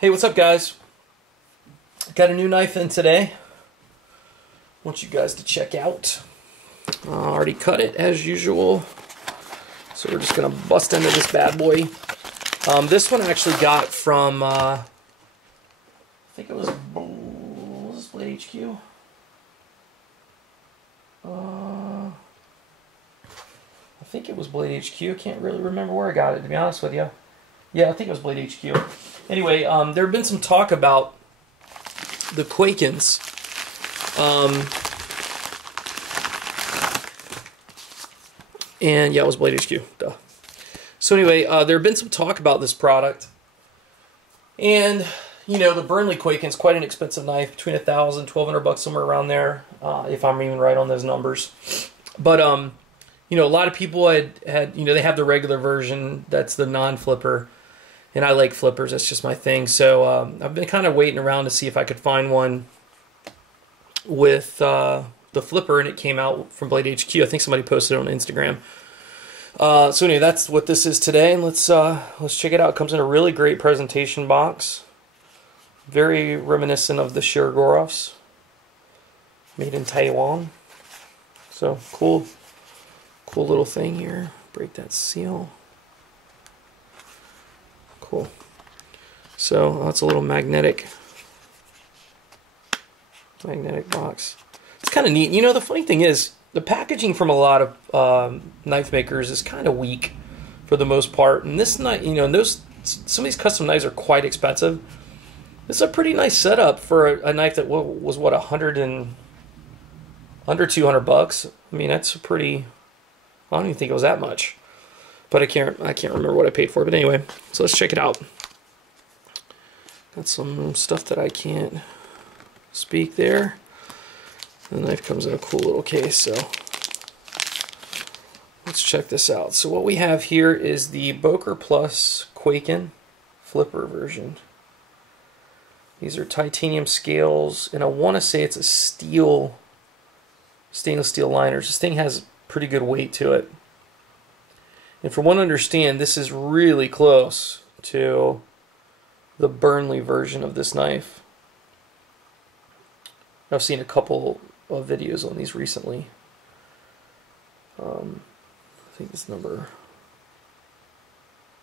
Hey, what's up, guys? Got a new knife in today. Want you guys to check out. I already cut it as usual. So we're just gonna bust into this bad boy. This one I actually got from, I think it was this Blade HQ? I think it was Blade HQ. I can't really remember where I got it, to be honest with you. Yeah, I think it was Blade HQ. Anyway, there have been some talk about the Kwaikens. And yeah, it was Blade HQ. Duh. So anyway, there have been some talk about this product. And, you know, the Burnley Kwaiken's quite an expensive knife, between $1,000, $1,200 somewhere around there, if I'm even right on those numbers. But, you know, a lot of people had, you know, they have the regular version, that's the non-flipper. And I like flippers, that's just my thing. So I've been kind of waiting around to see if I could find one with the flipper, and it came out from Blade HQ. I think somebody posted it on Instagram. So anyway, that's what this is today, and let's check it out. It comes in a really great presentation box. Very reminiscent of the Shirgorovs. Made in Taiwan. So cool little thing here. Break that seal. Cool. So that's a little magnetic box. It's kind of neat. You know, the funny thing is, the packaging from a lot of knife makers is kind of weak for the most part. And this knife, you know, some of these custom knives are quite expensive. This is a pretty nice setup for a knife that was what, under $200. I mean, that's a pretty. I don't even think it was that much. But I can't remember what I paid for it. But anyway, so let's check it out. Got some stuff that I can't speak there. The knife comes in a cool little case, so let's check this out. So what we have here is the Boker Plus Kwaiken flipper version. These are titanium scales, and I want to say it's a stainless steel liners. This thing has pretty good weight to it. And from what I understand, this is really close to the Burnley version of this knife. I've seen a couple of videos on these recently. I think it's number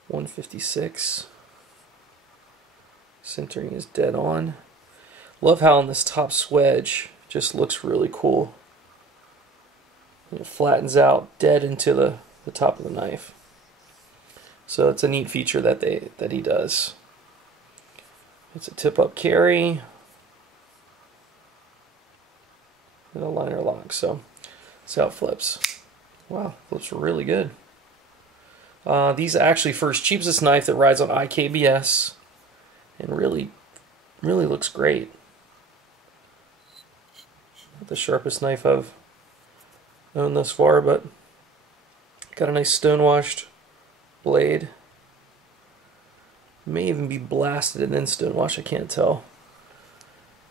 156. Centering is dead on. Love how on this top swedge just looks really cool. And it flattens out dead into the top of the knife. So it's a neat feature that he does. It's a tip-up carry and a liner lock. So that's how it flips. Wow, flips really good. These are actually first cheapest knife that rides on IKBS, and really looks great. Not the sharpest knife I've owned thus far, but got a nice stonewashed blade. May even be blasted and then stonewashed, I can't tell.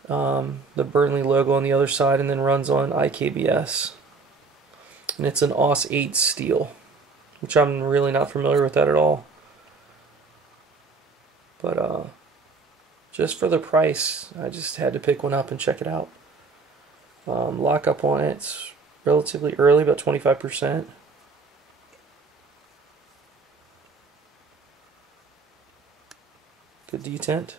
The Burnley logo on the other side, and then runs on IKBS. And it's an AUS 8 steel, which I'm really not familiar with that at all. But just for the price, I just had to pick one up and check it out. Lockup on it's relatively early, about 25%. Good detent.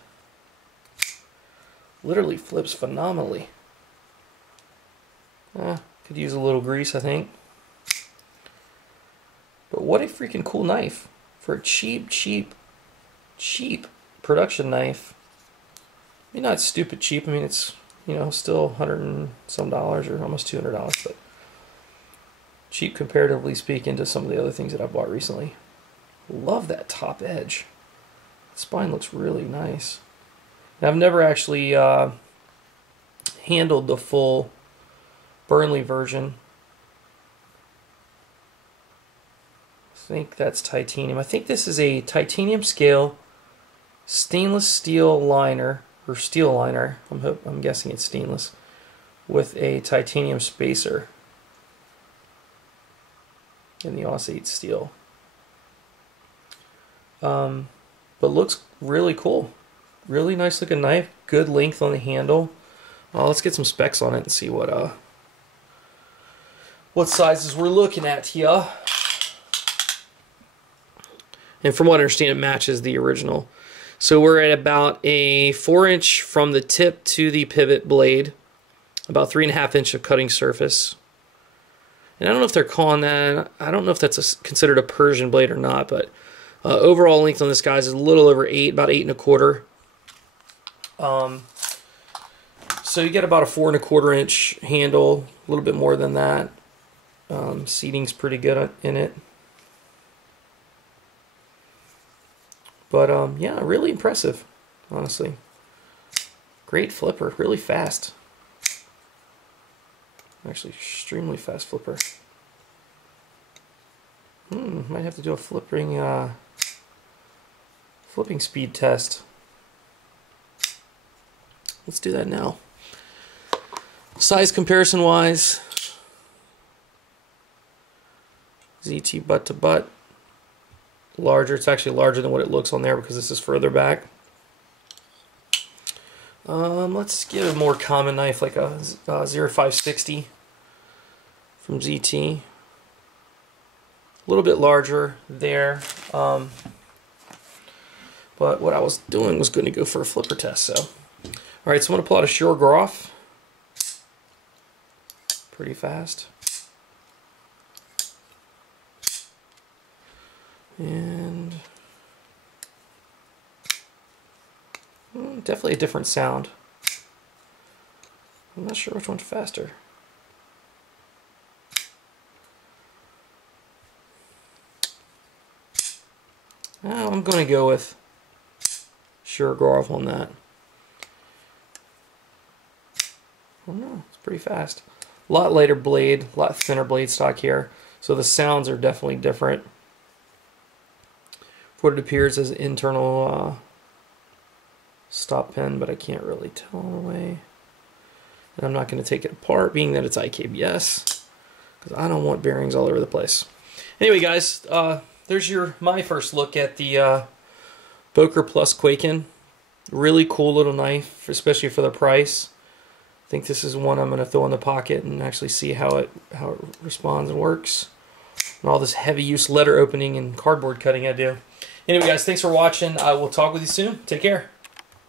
Literally flips phenomenally. Could use a little grease, I think. But what a freaking cool knife for a cheap production knife. I mean, not stupid cheap. I mean, it's, you know, still $100 and some or almost $200, but cheap comparatively speaking to some of the other things that I've bought recently. Love that top edge. The spine looks really nice. Now, I've never actually handled the full Burnley version. I think that's titanium. I think this is a titanium scale, stainless steel liner, or steel liner. I'm guessing it's stainless, with a titanium spacer in the AUS 8 steel. But looks really cool. Really nice looking knife. Good length on the handle. Let's get some specs on it and see what sizes we're looking at here. And from what I understand, it matches the original. So we're at about a 4-inch from the tip to the pivot blade. About 3.5 inch of cutting surface. And I don't know if they're calling that, I don't know if that's considered a Persian blade or not, but overall length on this guy is a little over 8, about 8 1/4. So you get about a 4 1/4 inch handle, a little bit more than that. Seating's pretty good in it. But yeah, really impressive, honestly. Great flipper, really fast. Actually, extremely fast flipper. Might have to do a flipping speed test. Let's do that now. Size comparison wise, ZT butt to butt, larger. It's actually larger than what it looks on there because this is further back. Let's get a more common knife like a 0560 from ZT. A little bit larger there. But what I was doing was going to go for a flipper test. So, alright, so I'm going to pull out a Shure Groff. Pretty fast. And definitely a different sound. I'm not sure which one's faster. Oh, I'm going to go with Shure Groff on that. Oh no, it's pretty fast. A lot lighter blade, a lot thinner blade stock here, so the sounds are definitely different. What it appears as an internal stop pin, but I can't really tell all the way. And I'm not going to take it apart, being that it's IKBS, because I don't want bearings all over the place. Anyway, guys, there's my first look at the Boker Plus Kwaiken. Really cool little knife, especially for the price. I think this is one I'm going to throw in the pocket and actually see how it responds and works. And all this heavy use letter opening and cardboard cutting I do. Anyway, guys, thanks for watching. I will talk with you soon. Take care.